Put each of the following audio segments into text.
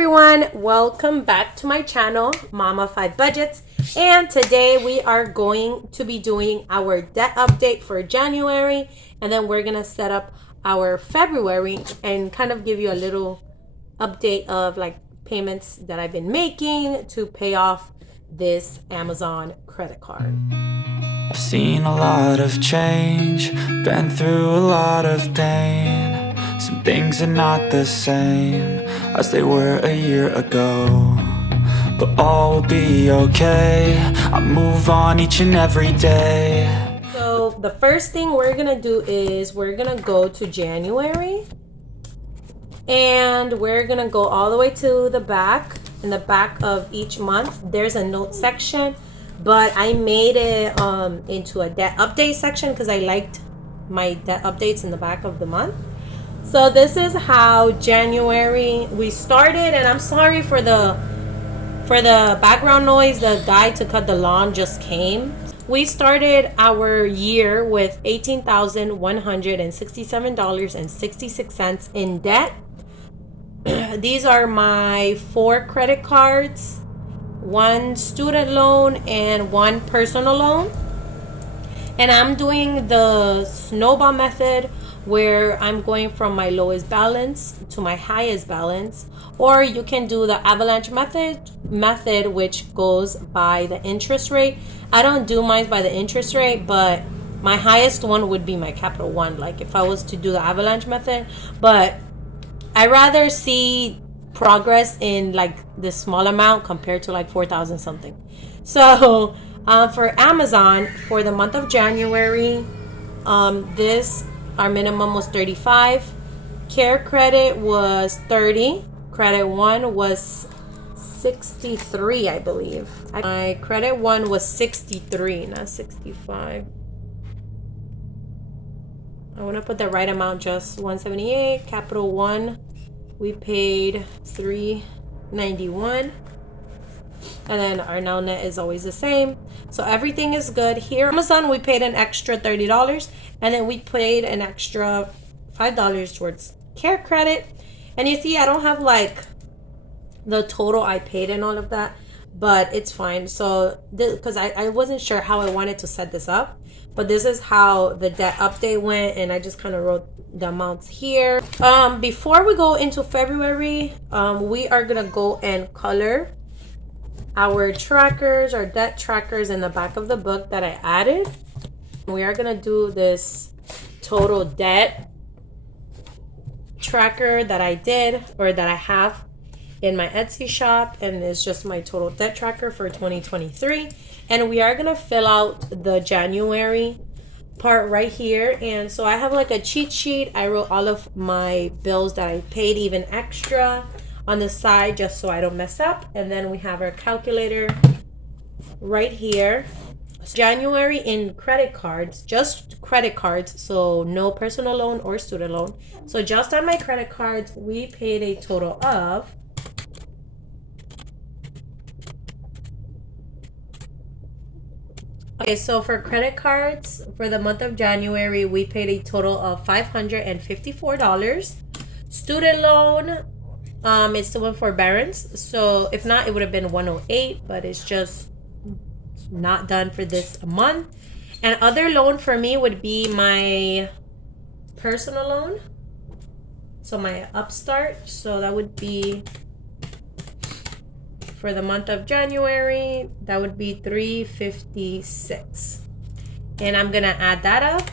everyone, welcome back to my channel, MomOfFiveBudgets, and today we are going to be doing our debt update for January, and then we're gonna set up our February and kind of give you a little update of like payments that I've been making to pay off this Amazon credit card. I've seen a lot of change, been through a lot of pain. Some things are not the same as they were a year ago, but all will be okay. I move on each and every day. So the first thing we're gonna do is we're gonna go to January, and we're gonna go all the way to the back. In the back of each month there's a note section, but I made it into a debt update section because I liked my debt updates in the back of the month. So this is how January we started, and I'm sorry for the background noise. The guy to cut the lawn just came. We started our year with $18,167.66 in debt. These are my 4 credit cards, 1 student loan, and 1 personal loan. And I'm doing the snowball method, where I'm going from my lowest balance to my highest balance, or you can do the avalanche method, which goes by the interest rate. I don't do mine by the interest rate, but my highest one would be my Capital One, like if I was to do the avalanche method. But I rather see progress in like this small amount compared to like 4,000 something. So for Amazon, for the month of January, our minimum was 35. Care credit was 30. Credit one was 63, I believe. My credit one was 63, not 65. I want to put the right amount, just 178. Capital One, we paid $391. And then our now net is always the same. So everything is good here. Amazon, we paid an extra $30, and then we paid an extra $5 towards care credit. And you see, I don't have like the total I paid and all of that, but it's fine. So because I wasn't sure how I wanted to set this up, but this is how the debt update went, and I just kind of wrote the amounts here. Before we go into February, we are gonna go and color our trackers, our debt trackers in the back of the book that I added. We are gonna do this total debt tracker that I did, or that I have in my Etsy shop, and it's just my total debt tracker for 2023. And we are gonna fill out the January part right here. And so I have like a cheat sheet. I wrote all of my bills that I paid, even extra, on the side, just so I don't mess up. And then we have our calculator right here. January in credit cards, just credit cards, so no personal loan or student loan. So just on my credit cards, we paid a total of so for credit cards for the month of January, we paid a total of $554. Student loan, it's still in forbearance, so if not, it would have been $108, but it's just not done for this month. And other loan for me would be my personal loan, so my Upstart. So that would be for the month of January, that would be $356, and I'm gonna add that up.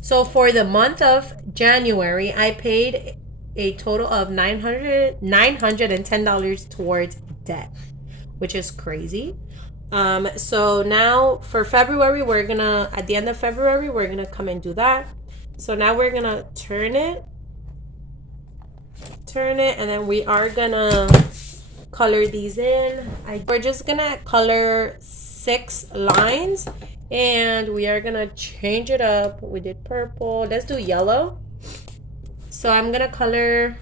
So for the month of January, I paid a total of $910 towards debt, which is crazy. So now for February, we're gonna, at the end of February, we're gonna come and do that. So now we're gonna turn it, and then we are gonna color these in. We're just gonna color 6 lines, and we are gonna change it up. We did purple, let's do yellow. So I'm gonna color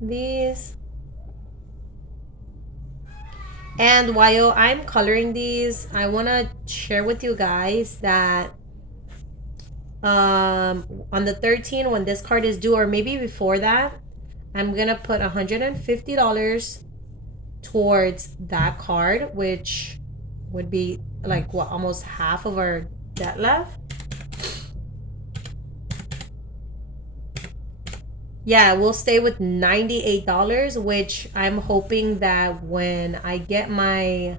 these, and while I'm coloring these, I want to share with you guys that On the 13th, when this card is due, or maybe before that, I'm gonna put $150 towards that card, which would be like what, almost half of our debt left. Yeah, we'll stay with $98, which I'm hoping that when I get my,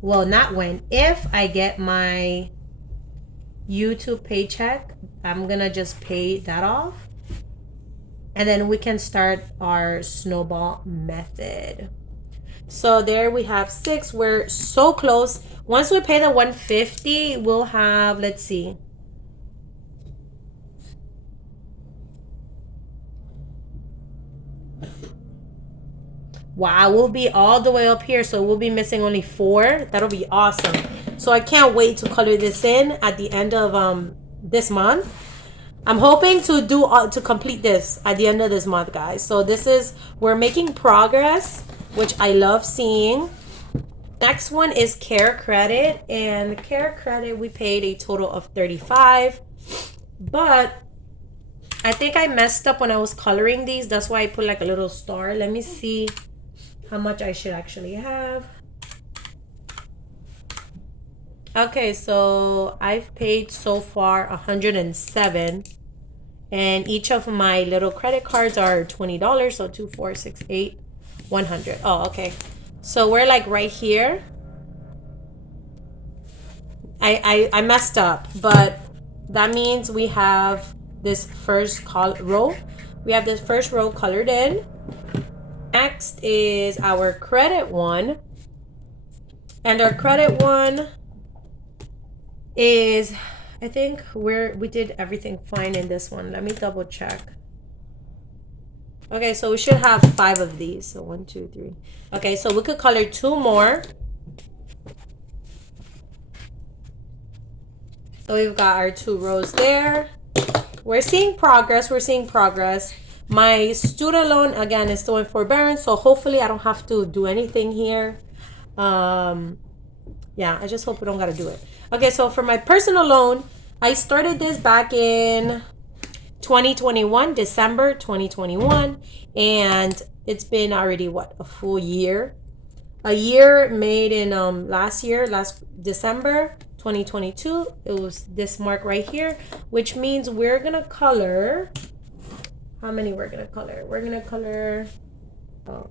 well, not when, if I get my YouTube paycheck, I'm gonna just pay that off. And then we can start our snowball method. So there we have 6. We're so close. Once we pay the $150, we'll have, let's see. Wow, we'll be all the way up here, so we'll be missing only 4. That'll be awesome. So I can't wait to color this in at the end of this month. I'm hoping to complete this at the end of this month, guys. So we're making progress, which I love seeing. Next one is Care Credit, and Care Credit we paid a total of $35, but I think I messed up when I was coloring these. That's why I put like a little star. Let me see how much I should actually have. Okay, so I've paid so far $107, and each of my little credit cards are $20. So 2, 4, 6, 8, 100. Oh, okay. So we're like right here. I messed up, but that means we have this first row. We have this first row colored in. Next is our credit one. And our credit one is, I think we did everything fine in this one. Let me double check. Okay, so we should have 5 of these. So 1, 2, 3. Okay, so we could color 2 more. So we've got our 2 rows there. We're seeing progress. We're seeing progress. My student loan, again, is still in forbearance, so hopefully I don't have to do anything here. Yeah, I just hope we don't gotta do it. Okay, so for my personal loan, I started this back in 2021, December 2021, and it's been already what, a full year. A year made in last December 2022. It was this mark right here, which means we're gonna color, how many we're gonna color? We're gonna color, oh,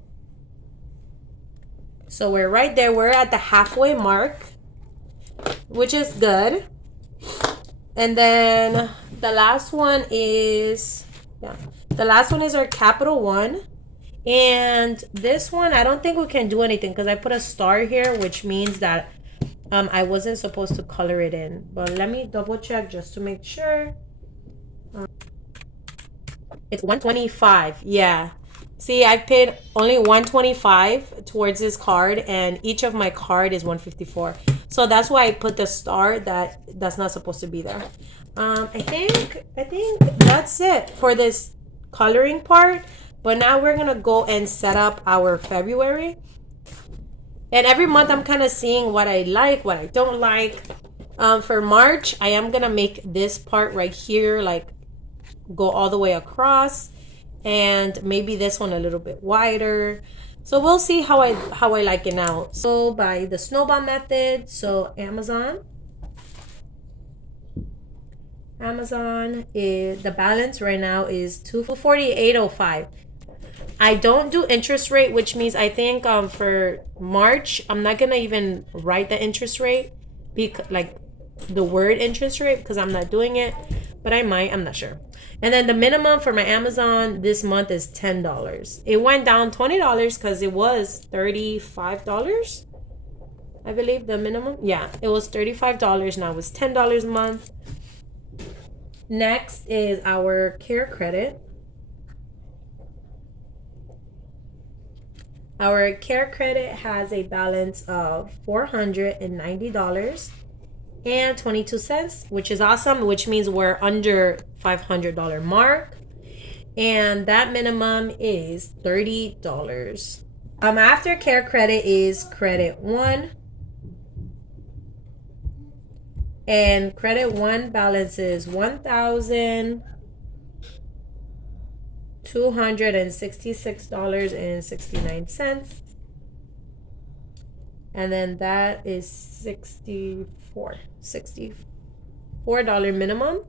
so we're right there. We're at the halfway mark, which is good. And then the last one is, the last one is our capital one. And this one, I don't think we can do anything because I put a star here, which means that I wasn't supposed to color it in. But let me double check just to make sure. It's 125. Yeah. See, I paid only 125 towards this card, and each of my card is 154. So that's why I put the star that's not supposed to be there. I think that's it for this coloring part. But now we're gonna go and set up our February. And every month I'm kind of seeing what I like, what I don't like. For March, I am gonna make this part right here like go all the way across, and maybe this one a little bit wider. So we'll see how I like it now. So by the snowball method, so Amazon is, the balance right now is $248.05. I don't do interest rate, which means I think for March I'm not gonna even write the interest rate, like the word interest rate, because I'm not doing it, but I might, I'm not sure. And then the minimum for my Amazon this month is $10. It went down $20 because it was $35, I believe, the minimum. Yeah, it was $35. Now it's $10 a month. Next is our Care Credit. Our Care Credit has a balance of $490.22, which is awesome, which means we're under $500 mark, and that minimum is $30. After Care Credit is Credit One. And credit one balance is $1,266.69. And then that is $64 minimum.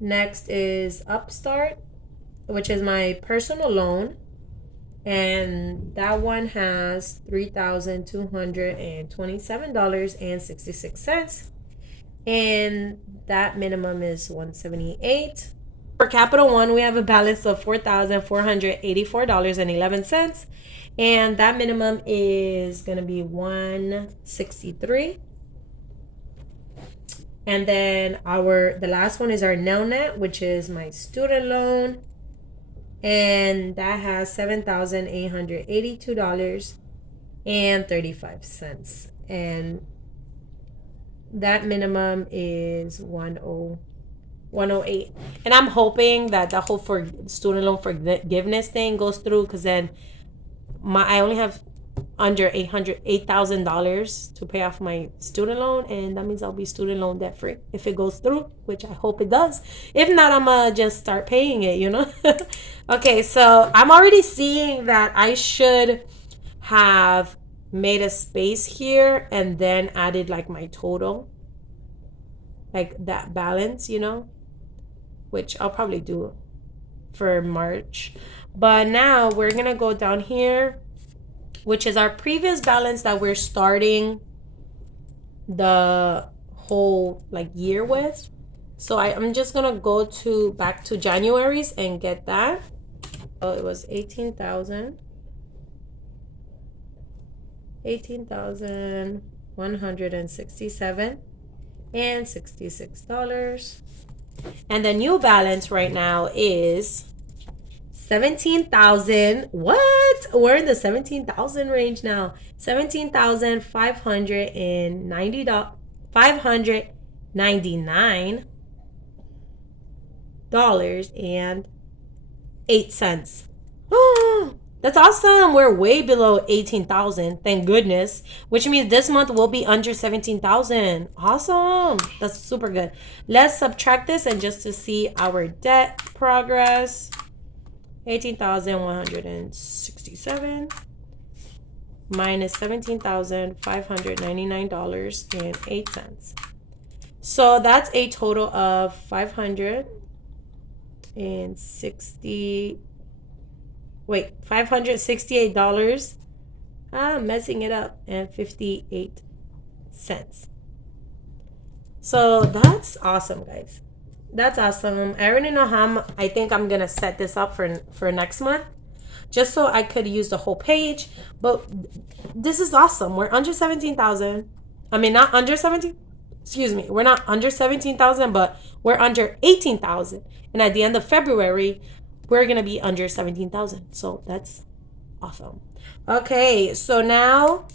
Next is Upstart, which is my personal loan. And that one has $3,227.66. And that minimum is $178. For Capital One, we have a balance of $4,484.11. And that minimum is going to be $163. And then the last one is our Nelnet, which is my student loan. And that has $7,882.35. And that minimum is 108. And I'm hoping that the whole student loan forgiveness thing goes through, because then I only have under $8,000 to pay off my student loan, and that means I'll be student loan debt free if it goes through, which I hope it does. If not, I'm gonna just start paying it, you know. Okay, so I'm already seeing that I should have made a space here and then added like my total, like that balance, you know, which I'll probably do for March. But now we're gonna go down here, which is our previous balance that we're starting the whole like year with. So I'm just gonna go back to January's and get that. So it was $18,167.66. And the new balance right now is 17,000. What? We're in the 17,000 range now. $17,599.08. Oh, that's awesome. We're way below 18,000. Thank goodness. Which means this month will be under 17,000. Awesome. That's super good. Let's subtract this and just to see our debt progress. 18,167 minus $17,599.08. So that's a total of $568. I'm messing it up, and 58 cents. So that's awesome, guys. That's awesome. I already know how I think I'm gonna set this up for next month, just so I could use the whole page. But this is awesome. We're under 17,000. I mean, not under 17. Excuse me. We're not under 17,000, but we're under 18,000. And at the end of February, we're gonna be under 17,000. So that's awesome. Okay, so now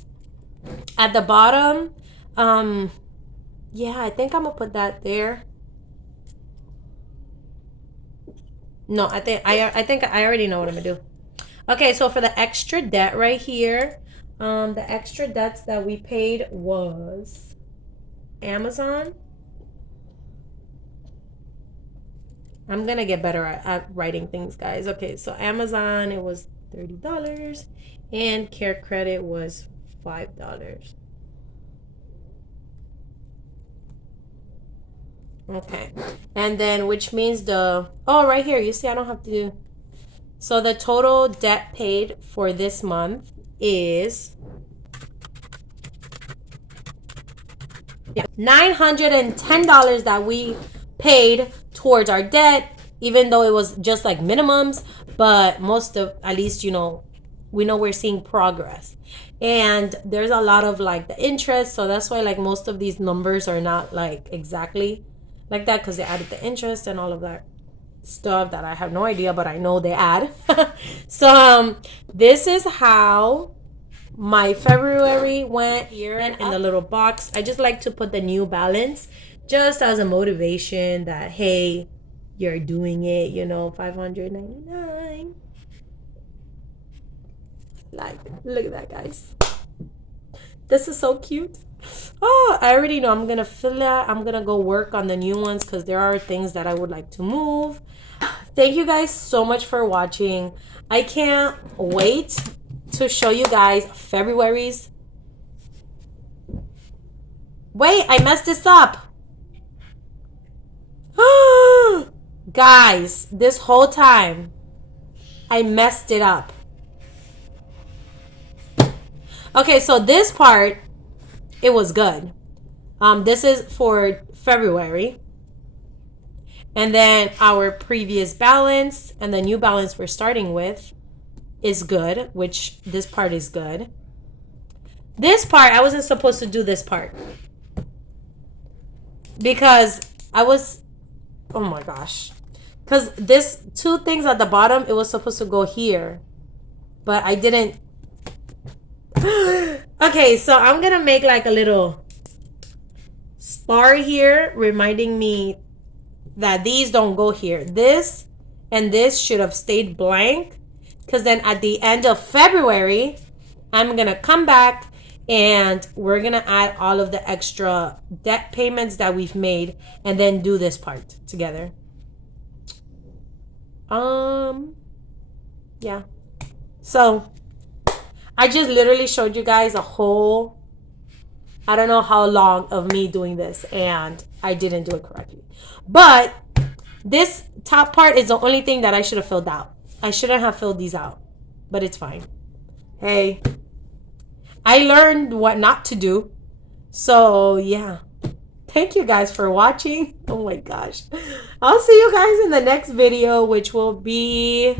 at the bottom, yeah, I think I'm gonna put that there. No, I think I already know what I'm gonna do. Okay, so for the extra debt right here, the extra debts that we paid was Amazon. I'm gonna get better at writing things, guys. Okay, so Amazon, it was $30, and Care Credit was $5. Okay, and then which means right here, you see I don't have to do. So the total debt paid for this month is $910 that we paid towards our debt, even though it was just like minimums, but at least, you know, we know we're seeing progress. And there's a lot of like the interest, so that's why like most of these numbers are not like exactly like that, because they added the interest and all of that stuff that I have no idea, but I know they add. So this is how my February went here in the little box. I just like to put the new balance just as a motivation that, hey, you're doing it, you know. $599. Like, look at that, guys. This is so cute. Oh, I already know I'm gonna fill that. I'm gonna go work on the new ones because there are things that I would like to move. Thank you guys so much for watching. I can't wait to show you guys February's. Wait, I messed this up. Guys, this whole time I messed it up. Okay, so this part, it was good. This is for February. And then our previous balance and the new balance we're starting with is good, which this part is good. This part, I wasn't supposed to do this part. Because I was, oh my gosh. Because this two things at the bottom, it was supposed to go here. But I didn't. Okay, so I'm going to make like a little star here reminding me that these don't go here. This and this should have stayed blank, because then at the end of February, I'm going to come back and we're going to add all of the extra debt payments that we've made and then do this part together. Yeah. So I just literally showed you guys a whole, I don't know how long of me doing this, and I didn't do it correctly. But this top part is the only thing that I should have filled out. I shouldn't have filled these out, but it's fine. Hey, I learned what not to do. So yeah, thank you guys for watching. Oh my gosh. I'll see you guys in the next video, which will be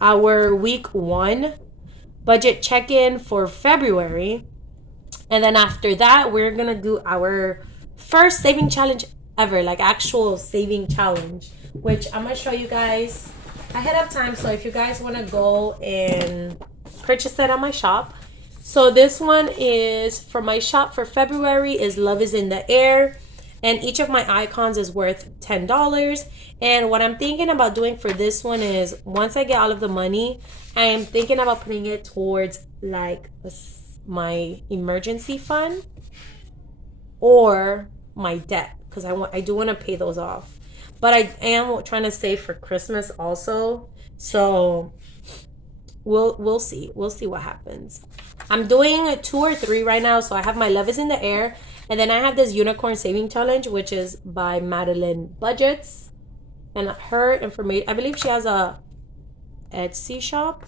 our week 1 budget check-in for February. And then after that, we're going to do our first saving challenge ever, like actual saving challenge, which I'm going to show you guys ahead of time. So if you guys want to go and purchase it on my shop. So this one is for my shop for February is Love is in the Air. And each of my icons is worth $10. And what I'm thinking about doing for this one is once I get all of the money, I am thinking about putting it towards like my emergency fund or my debt, because I do want to pay those off. But I am trying to save for Christmas also. So we'll see. We'll see what happens. I'm doing 2 or 3 right now. So I have my Love is in the Air. And then I have this unicorn saving challenge, which is by Madeline Budgets. And her information, I believe she has a Etsy shop.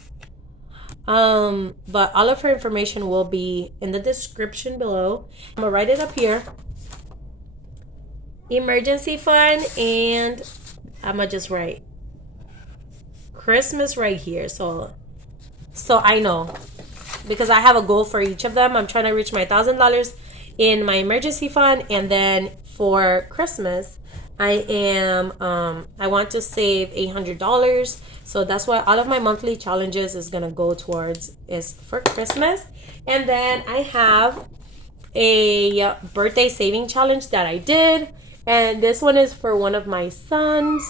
But all of her information will be in the description below. I'm gonna write it up here. Emergency fund, and I'm gonna just write Christmas right here. So I know, because I have a goal for each of them. I'm trying to reach my $1,000 in my emergency fund, and then for Christmas I want to save $800. So that's why all of my monthly challenges is gonna go towards is for Christmas. And then I have a birthday saving challenge that I did, and this one is for one of my sons.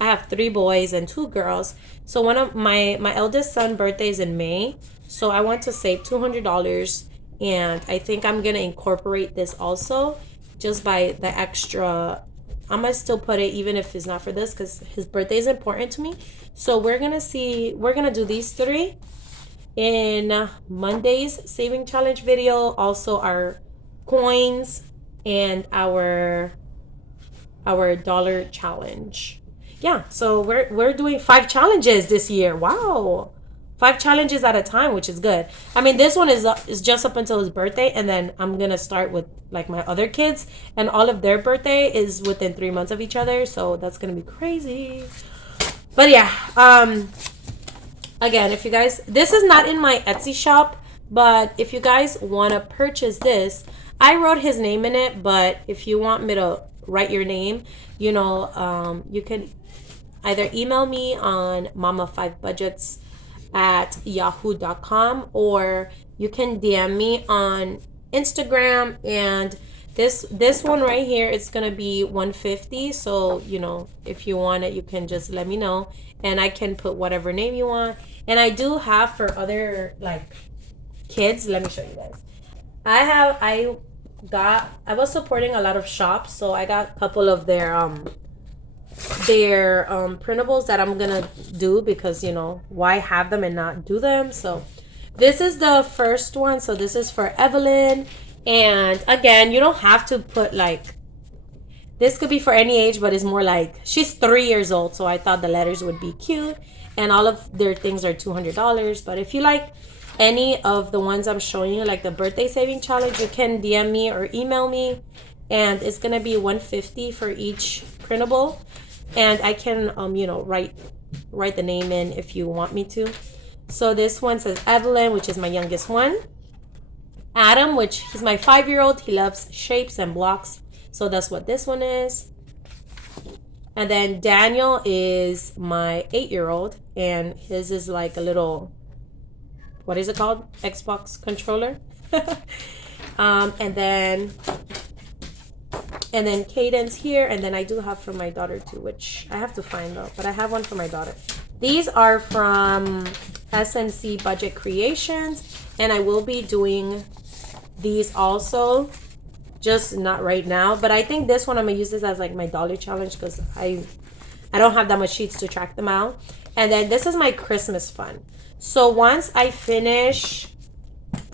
I have 3 boys and 2 girls. So one of my eldest son birthday is in May, so I want to save $200. And I think I'm gonna incorporate this also, just by the extra. I'm gonna still put it even if it's not for this, because his birthday is important to me. So we're gonna do these 3 in Monday's saving challenge video. Also our coins and our dollar challenge. Yeah, so we're doing 5 challenges this year. Wow. 5 challenges at a time, which is good. I mean, this one is just up until his birthday, and then I'm gonna start with like my other kids, and all of their birthday is within 3 months of each other, so that's gonna be crazy. But yeah, again, if you guys, this is not in my Etsy shop, but if you guys want to purchase this, I wrote his name in it, but if you want me to write your name, you know, you can either email me on MomOfFiveBudgets at yahoo.com, or you can DM me on Instagram. And this one right here, it's gonna be $150. So you know, if you want it, you can just let me know, and I can put whatever name you want. And I do have for other like kids, let me show you guys. I I was supporting a lot of shops, so I got a couple of their printables that I'm gonna do, because you know, why have them and not do them. So this is the first one. So this is for Evelyn, and again, you don't have to put like, this could be for any age, but it's more like she's 3 years old, so I thought the letters would be cute, and all of their things are $200. But if you like any of the ones I'm showing you, like the birthday saving challenge, you can DM me or email me, and it's gonna be $150 for each printable, and I can you know, write the name in if you want me to. So this one says Evelyn, which is my youngest one. Adam, which he's my 5-year-old, he loves shapes and blocks, so that's what this one is. And then Daniel is my 8-year-old, and his is like a little, what is it called? Xbox controller. And then Cadence here, and then I do have for my daughter too, which I have to find out, but I have one for my daughter. These are from SMC Budget Creations, and I will be doing these also, just not right now. But I think this one I'm gonna use this as like my dollar challenge, because I don't have that much sheets to track them out. And then this is my Christmas fund. So once I finish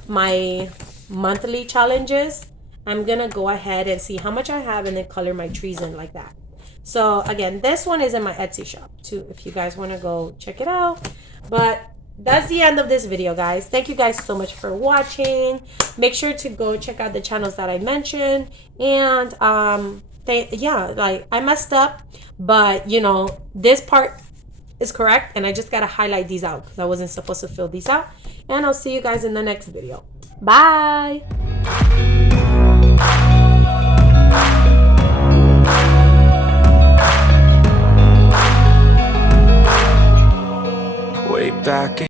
my monthly challenges, I'm gonna go ahead and see how much I have and then color my trees in like that. So again, this one is in my Etsy shop too, if you guys want to go check it out. But that's the end of this video, guys. Thank you guys so much for watching. Make sure to go check out the channels that I mentioned. And yeah, like, I messed up, but you know, this part is correct, and I just gotta highlight these out because I wasn't supposed to fill these out. And I'll see you guys in the next video. Bye. Way back